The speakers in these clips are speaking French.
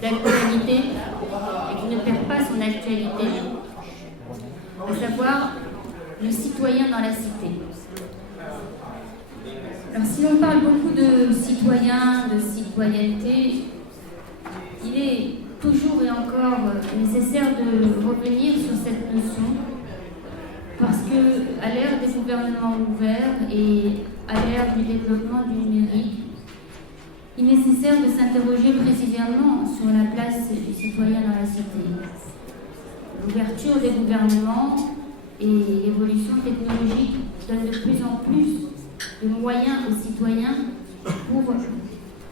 d'actualité et qui ne perd pas son actualité, à savoir le citoyen dans la cité. Alors si l'on parle beaucoup de citoyens, de citoyenneté, il est toujours et encore nécessaire de revenir sur cette notion parce que à l'ère des gouvernements ouverts et à l'ère du développement du numérique, il est nécessaire de s'interroger précisément sur la place du citoyen dans la cité. L'ouverture des gouvernements et l'évolution technologique donnent de plus en plus de moyens aux citoyens pour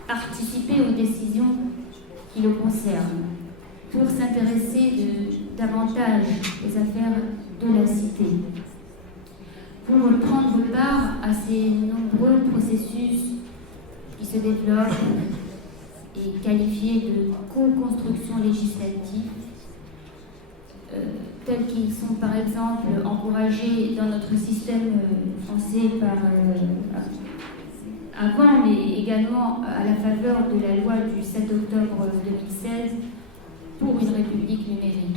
participer aux décisions qui le concernent, pour s'intéresser davantage aux affaires de la cité, pour prendre part à ces nombreux processus qui se développent et qualifiés de co-construction législative, tels qu'ils sont par exemple encouragés dans notre système français avant, mais également à la faveur de la loi du 7 octobre 2016 pour une république numérique.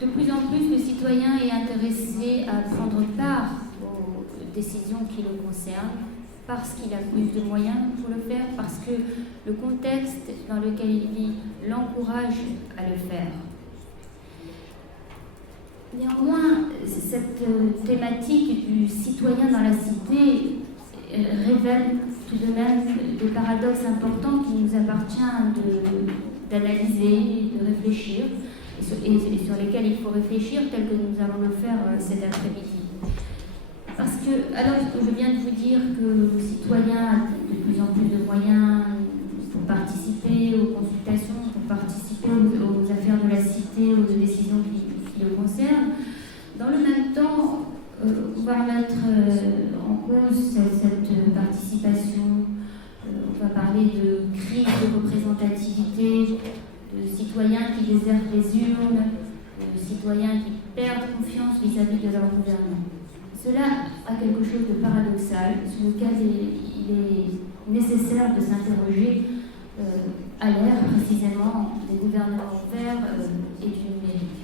De plus en plus, le citoyen est intéressé à prendre part aux décisions qui le concernent, parce qu'il a plus de moyens pour le faire, parce que le contexte dans lequel il vit l'encourage à le faire. Néanmoins, cette thématique du citoyen dans la cité révèle tout de même des paradoxes importants qu'il nous appartient d'analyser, de réfléchir, et sur lesquels il faut réfléchir, tel que nous allons le faire cet après-midi. Parce que, alors que je viens de vous dire que le citoyen a de plus en plus de moyens pour participer aux consultations, pour participer aux affaires de la cité, aux décisions qui le concernent, dans le même temps, on va remettre en cause cette participation. On va parler de crise de représentativité, de citoyens qui désertent les urnes, de citoyens qui perdent confiance vis-à-vis de leur gouvernement. Cela a quelque chose de paradoxal sur lequel il est nécessaire de s'interroger à l'ère précisément des gouvernements ouverts et du numérique.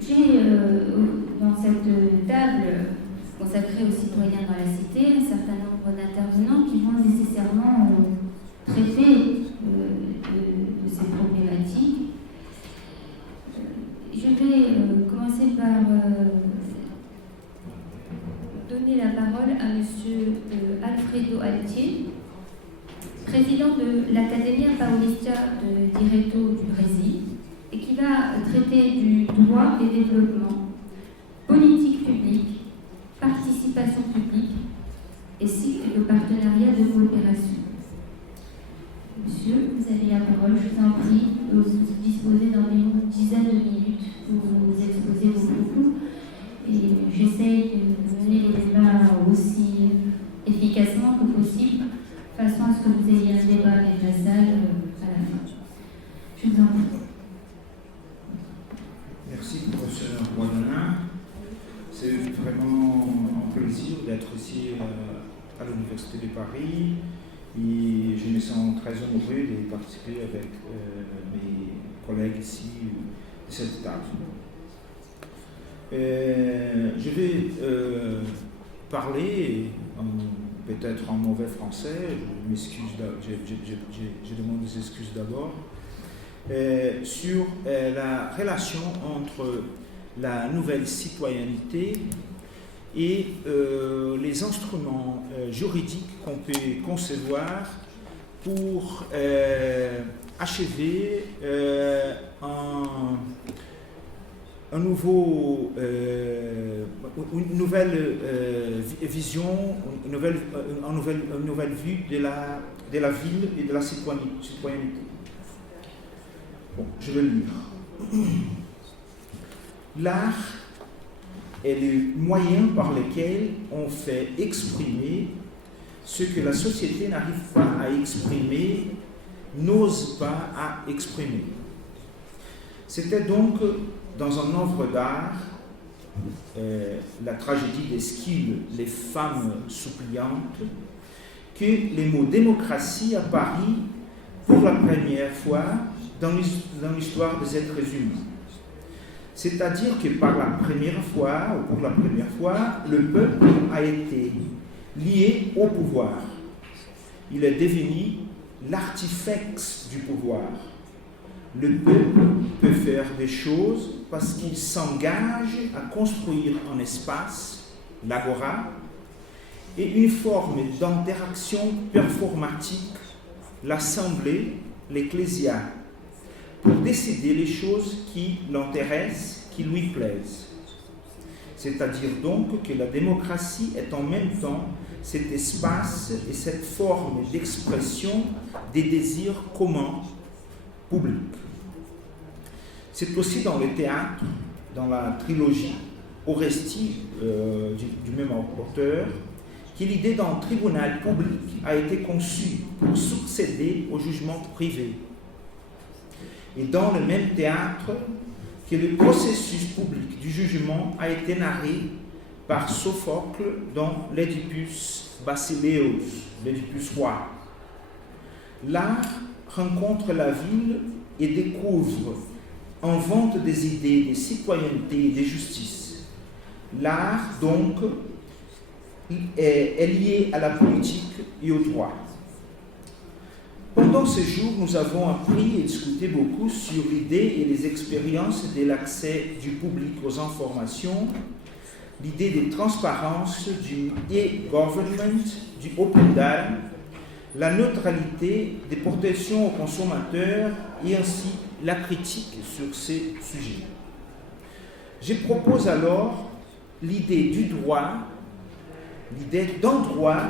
J'ai dans cette table consacrée aux citoyens dans la cité un certain nombre d'intervenants qui vont nécessairement traiter de ces problématiques. Je vais commencer par donner la parole à M. Alfredo Altier, président de l'Accademia Paulista de Direito du Brésil, et qui va traiter du droit et développement, politique publique, participation publique et cycle de partenariat de coopération. Monsieur, vous avez la parole, je vous en prie. Vous disposez d'environ une dizaine de minutes pour vous exposer vos propos. Et j'essaye de mener les débats aussi efficacement que possible, de façon à ce que vous ayez un débat avec la salle à la fin. Je vous en prie. Merci, professeur Ouadana. C'est vraiment un plaisir d'être ici à l'Université de Paris. Et je me sens très honoré de participer avec mes collègues ici de cette table. Je vais parler peut-être en mauvais français, je m'excuse, je demande des excuses d'abord, sur la relation entre la nouvelle citoyenneté et les instruments juridiques qu'on peut concevoir pour achever une nouvelle vision, une nouvelle vue de la ville et de la citoyenneté. Bon, je vais lire. L'art est le moyen par lequel on fait exprimer ce que la société n'arrive pas à exprimer, n'ose pas à exprimer. C'était donc dans une œuvre d'art, la tragédie d'Eschyle, Les femmes suppliantes, que le mot démocratie apparaît pour la première fois dans l'histoire des êtres humains. C'est-à-dire que pour la première fois, le peuple a été lié au pouvoir. Il est devenu l'artefact du pouvoir. Le peuple peut faire des choses parce qu'il s'engage à construire un espace, l'agora, et une forme d'interaction performatique, l'assemblée, l'ecclésia, pour décider les choses qui l'intéressent, qui lui plaisent. C'est-à-dire donc que la démocratie est en même temps cet espace et cette forme d'expression des désirs communs publics. C'est aussi dans le théâtre, dans la trilogie Orestie du même auteur, que l'idée d'un tribunal public a été conçue pour succéder au jugement privé. Et dans le même théâtre, que le processus public du jugement a été narré par Sophocle dans l'Œdipus Basileus, l'Œdipus roi. L'art rencontre la ville et découvre, invente des idées de citoyenneté et de justice. L'art, donc, est lié à la politique et au droit. Pendant ces jours, nous avons appris et discuté beaucoup sur l'idée et les expériences de l'accès du public aux informations, l'idée de transparence, du e-government, du open data, la neutralité, des protections aux consommateurs et ainsi la critique sur ces sujets. Je propose alors l'idée du droit, l'idée d'un droit,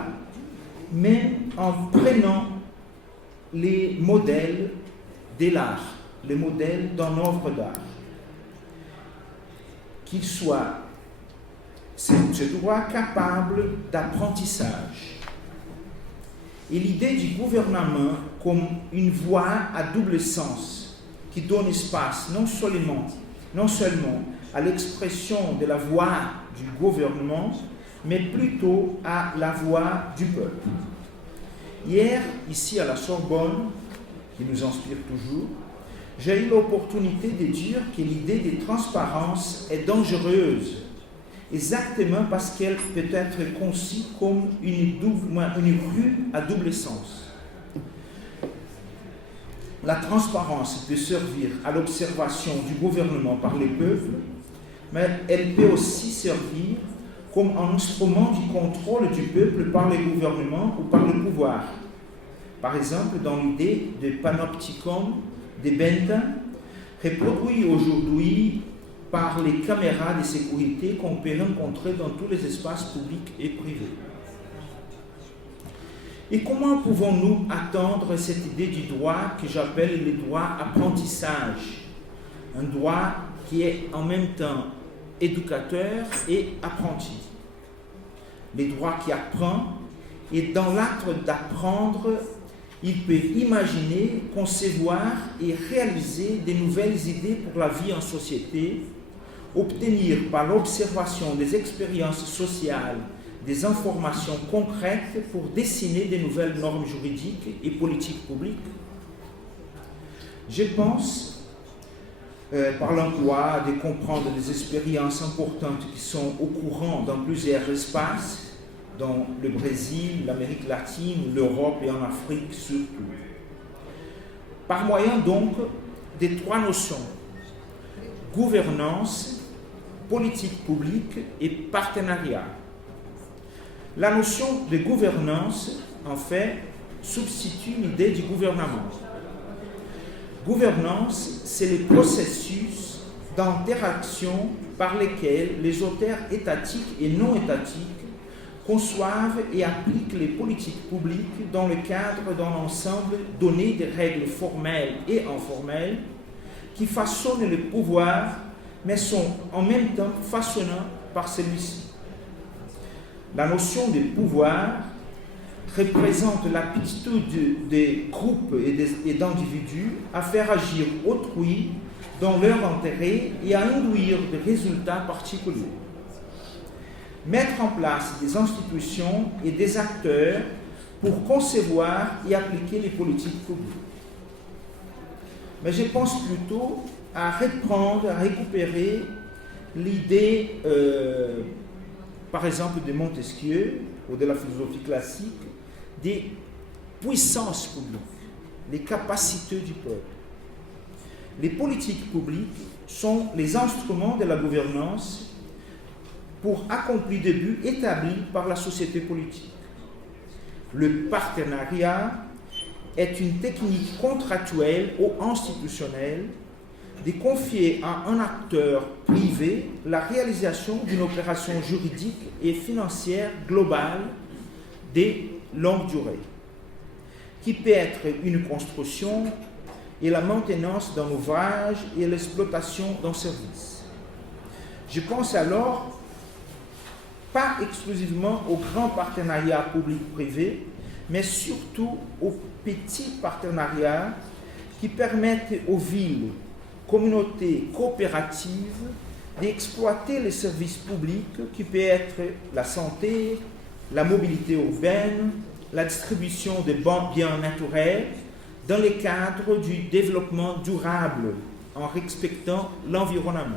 mais en prenant les modèles de l'art, les modèles d'une œuvre d'art. Qu'il soit ce droit capable d'apprentissage. Et l'idée du gouvernement comme une voie à double sens qui donne espace non seulement à l'expression de la voix du gouvernement, mais plutôt à la voix du peuple. Hier, ici à la Sorbonne, qui nous inspire toujours, j'ai eu l'opportunité de dire que l'idée de transparence est dangereuse, exactement parce qu'elle peut être conçue comme une rue à double sens. La transparence peut servir à l'observation du gouvernement par les peuples, mais elle peut aussi servir comme un instrument du contrôle du peuple par le gouvernement ou par le pouvoir. Par exemple, dans l'idée de panopticon de Bentham, reproduit aujourd'hui par les caméras de sécurité qu'on peut rencontrer dans tous les espaces publics et privés. Et comment pouvons-nous attendre cette idée du droit que j'appelle le droit apprentissage, un droit qui est en même temps éducateur et apprenti. Le droit qui apprend, et dans l'acte d'apprendre, il peut imaginer, concevoir et réaliser de nouvelles idées pour la vie en société, obtenir par l'observation des expériences sociales des informations concrètes pour dessiner de nouvelles normes juridiques et politiques publiques. Je pense, par l'emploi, de comprendre des expériences importantes qui sont au courant dans plusieurs espaces, dans le Brésil, l'Amérique latine, l'Europe et en Afrique surtout. Par moyen donc des trois notions, gouvernance, politique publique et partenariat. La notion de gouvernance, en fait, substitue l'idée du gouvernement. Gouvernance, c'est le processus d'interaction par lesquels les auteurs étatiques et non étatiques conçoivent et appliquent les politiques publiques dans le cadre d'un ensemble donné de règles formelles et informelles qui façonnent le pouvoir, mais sont en même temps façonnés par celui-ci. La notion de pouvoir représente l'aptitude des groupes et d'individus à faire agir autrui dans leur intérêt et à induire des résultats particuliers. Mettre en place des institutions et des acteurs pour concevoir et appliquer les politiques publiques. Mais je pense plutôt à reprendre, à récupérer l'idée, par exemple, de Montesquieu ou de la philosophie classique, des puissances publiques, les capacités du peuple. Les politiques publiques sont les instruments de la gouvernance pour accomplir des buts établis par la société politique. Le partenariat est une technique contractuelle ou institutionnelle de confier à un acteur privé la réalisation d'une opération juridique et financière globale de longue durée, qui peut être une construction et la maintenance d'un ouvrage et l'exploitation d'un service. Je pense alors pas exclusivement aux grands partenariats public-privé, mais surtout aux petits partenariats qui permettent aux villes, communautés coopératives d'exploiter les services publics qui peuvent être la santé, la mobilité urbaine, la distribution de biens naturels dans le cadre du développement durable en respectant l'environnement.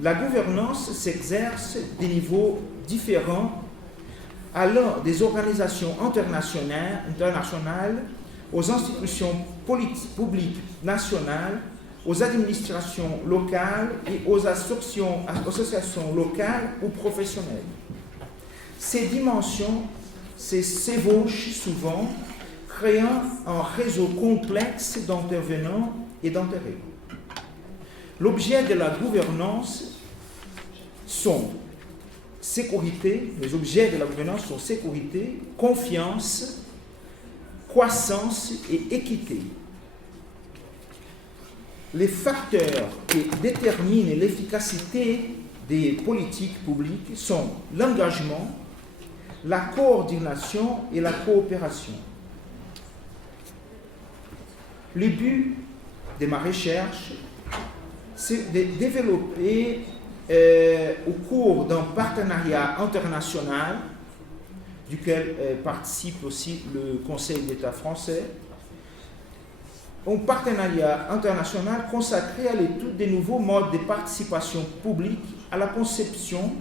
La gouvernance s'exerce de niveaux différents allant des organisations internationales aux institutions publiques nationales, aux administrations locales et aux associations locales ou professionnelles. Ces dimensions s'évauchent souvent, créant un réseau complexe d'intervenants et d'intérêts. L'objet de la gouvernance sont sécurité, les objets de la gouvernance sont sécurité, confiance, croissance et équité. Les facteurs qui déterminent l'efficacité des politiques publiques sont l'engagement, la coordination et la coopération. Le but de ma recherche, c'est de développer au cours d'un partenariat international, duquel participe aussi le Conseil d'État français, un partenariat international consacré à l'étude des nouveaux modes de participation publique, à la conception,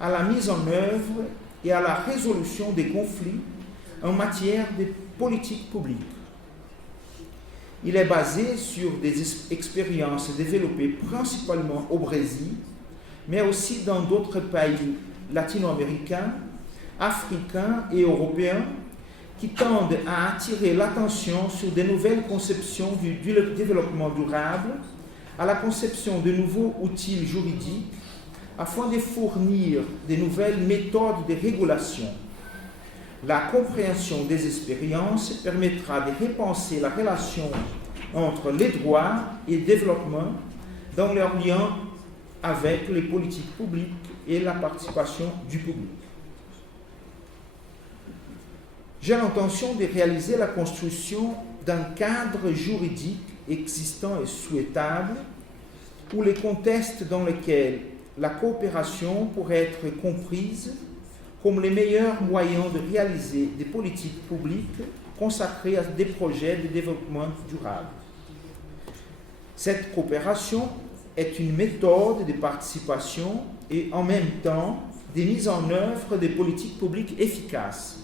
à la mise en œuvre et à la résolution des conflits en matière de politique publique. Il est basé sur des expériences développées principalement au Brésil, mais aussi dans d'autres pays latino-américains, africains et européens qui tendent à attirer l'attention sur de nouvelles conceptions du développement durable, à la conception de nouveaux outils juridiques, afin de fournir de nouvelles méthodes de régulation. La compréhension des expériences permettra de repenser la relation entre les droits et le développement dans leur lien avec les politiques publiques et la participation du public. J'ai l'intention de réaliser la construction d'un cadre juridique existant et souhaitable où les contextes dans lesquels la coopération pourrait être comprise comme les meilleurs moyens de réaliser des politiques publiques consacrées à des projets de développement durable. Cette coopération est une méthode de participation et en même temps de mise en œuvre des politiques publiques efficaces.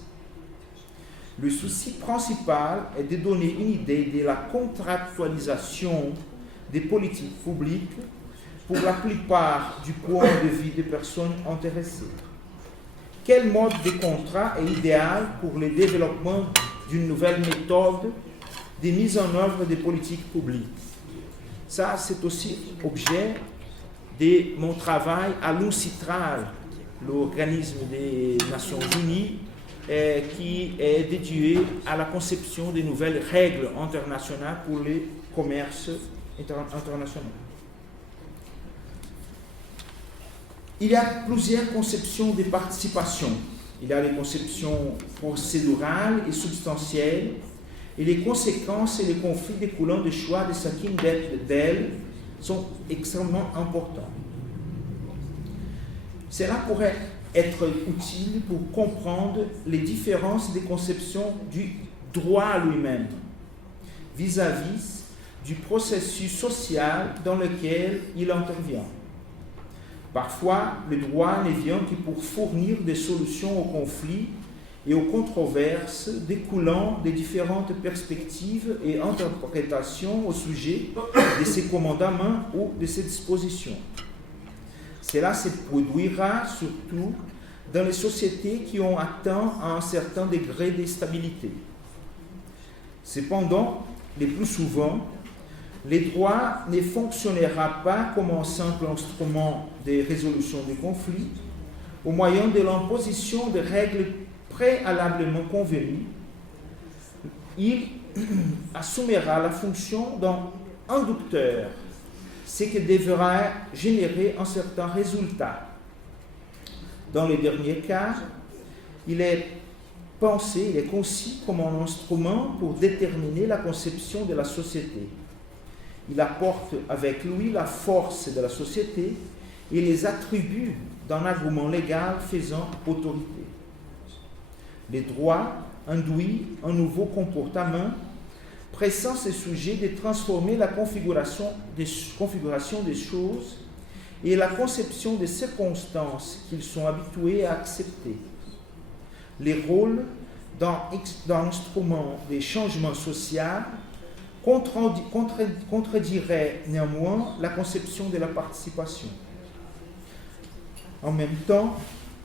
Le souci principal est de donner une idée de la contractualisation des politiques publiques pour la plupart du point de vue des personnes intéressées. Quel mode de contrat est idéal pour le développement d'une nouvelle méthode de mise en œuvre des politiques publiques? Ça, c'est aussi objet de mon travail à l'UNCITRAL, l'organisme des Nations Unies, qui est dédié à la conception de nouvelles règles internationales pour les commerces internationaux. Il y a plusieurs conceptions de participation. Il y a les conceptions procédurales et substantielles, et les conséquences et les conflits découlant des choix de chacune d'elles sont extrêmement importants. Cela pourrait être utile pour comprendre les différences des conceptions du droit lui-même vis-à-vis du processus social dans lequel il intervient. Parfois, le droit ne vient que pour fournir des solutions aux conflits et aux controverses découlant des différentes perspectives et interprétations au sujet de ces commandements ou de ces dispositions. Cela se produira surtout dans les sociétés qui ont atteint un certain degré de stabilité. Cependant, le plus souvent, le droit ne fonctionnera pas comme un simple instrument de résolution des conflits au moyen de l'imposition de règles préalablement convenues. Il assumera la fonction d'un inducteur, ce qui devra générer un certain résultat. Dans le dernier cas, il est pensé, il est conçu comme un instrument pour déterminer la conception de la société. Il apporte avec lui la force de la société et les attributs d'un argument légal faisant autorité. Le droit induit un nouveau comportement pressant ce sujet de transformer la configuration des choses et la conception des circonstances qu'ils sont habitués à accepter. Les rôles d'un instrument de changement social contredirait néanmoins la conception de la participation. En même temps,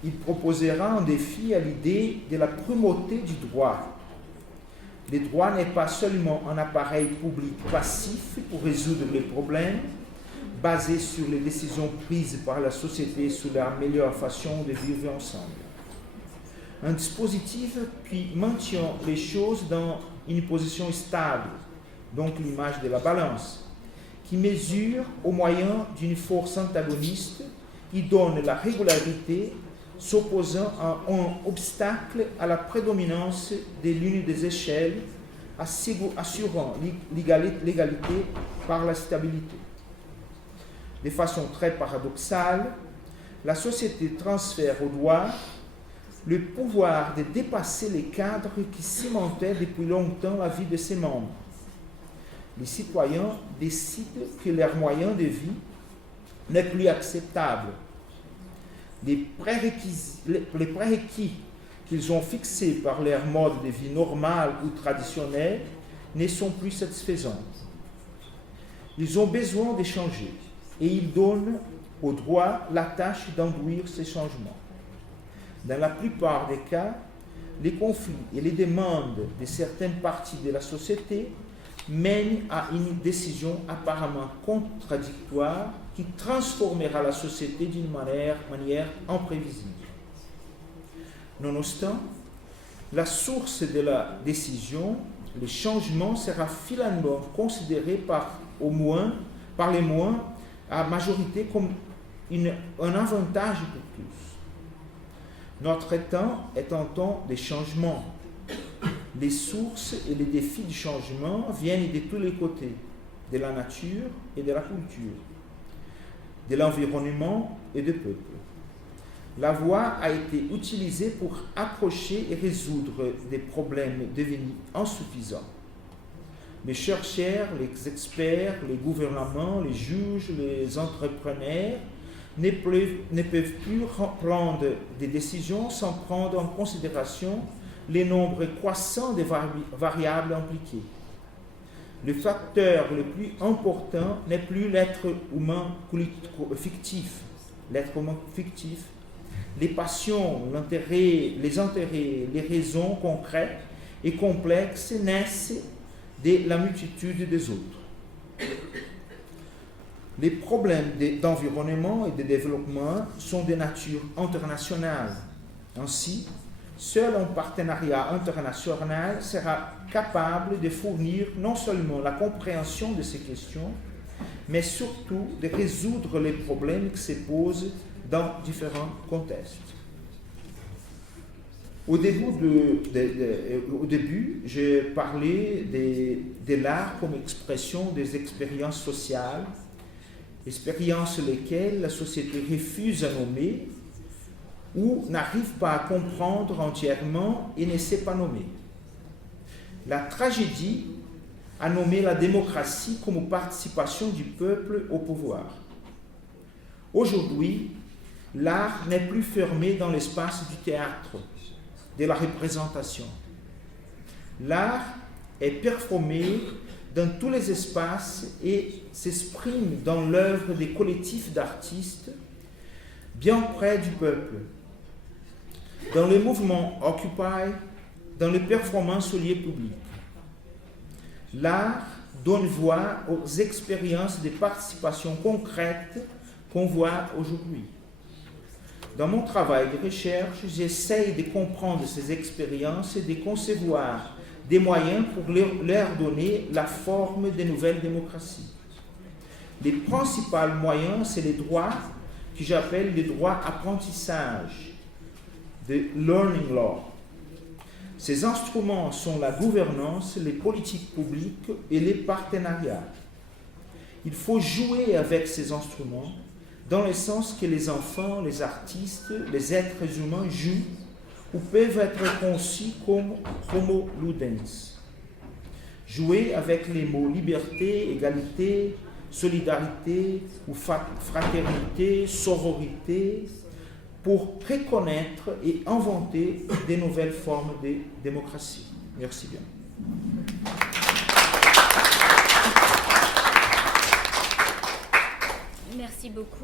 il proposera un défi à l'idée de la primauté du droit. Le droit n'est pas seulement un appareil public passif pour résoudre les problèmes, basé sur les décisions prises par la société sur la meilleure façon de vivre ensemble. Un dispositif qui maintient les choses dans une position stable, donc l'image de la balance, qui mesure au moyen d'une force antagoniste qui donne la régularité s'opposant à un obstacle à la prédominance de l'une des échelles, assurant l'égalité par la stabilité. De façon très paradoxale, la société transfère au droit le pouvoir de dépasser les cadres qui cimentaient depuis longtemps la vie de ses membres. Les citoyens décident que leur moyen de vie n'est plus acceptable. Les prérequis qu'ils ont fixés par leur mode de vie normal ou traditionnel ne sont plus satisfaisants. Ils ont besoin de changer et ils donnent au droit la tâche d'induire ces changements. Dans la plupart des cas, les conflits et les demandes de certaines parties de la société mènent à une décision apparemment contradictoire qui transformera la société d'une manière imprévisible. Nonobstant, la source de la décision, le changement, sera finalement considéré par les moins à majorité comme un avantage pour tous. Notre temps est un temps de changement. Les sources et les défis du changement viennent de tous les côtés, de la nature et de la culture, de l'environnement et du peuple. La voie a été utilisée pour approcher et résoudre des problèmes devenus insuffisants. Les chercheurs, les experts, les gouvernements, les juges, les entrepreneurs ne peuvent plus prendre des décisions sans prendre en considération les nombres croissants de variables impliquées. Le facteur le plus important n'est plus l'être humain fictif. L'être humain fictif, les passions, les intérêts, les raisons concrètes et complexes naissent de la multitude des autres. Les problèmes d'environnement et de développement sont de nature internationale. Ainsi, seul un partenariat international sera capable de fournir non seulement la compréhension de ces questions, mais surtout de résoudre les problèmes qui se posent dans différents contextes. Au début, j'ai parlé de l'art comme expression des expériences sociales, expériences lesquelles la société refuse à nommer ou n'arrive pas à comprendre entièrement et ne sait pas nommer. La tragédie a nommé la démocratie comme participation du peuple au pouvoir. Aujourd'hui, l'art n'est plus fermé dans l'espace du théâtre, de la représentation. L'art est performé dans tous les espaces et s'exprime dans l'œuvre des collectifs d'artistes bien près du peuple, dans le mouvement Occupy, dans les performances au lieu public. L'art donne voix aux expériences de participation concrètes qu'on voit aujourd'hui. Dans mon travail de recherche, j'essaye de comprendre ces expériences et de concevoir des moyens pour leur donner la forme de nouvelles démocraties. Les principaux moyens, c'est les droits que j'appelle les droits apprentissage, de learning law. Ces instruments sont la gouvernance, les politiques publiques et les partenariats. Il faut jouer avec ces instruments dans le sens que les enfants, les artistes, les êtres humains jouent ou peuvent être conçus comme homo ludens. Jouer avec les mots liberté, égalité, solidarité ou fraternité, sororité, pour reconnaître et inventer de nouvelles formes de démocratie. Merci bien. Merci beaucoup.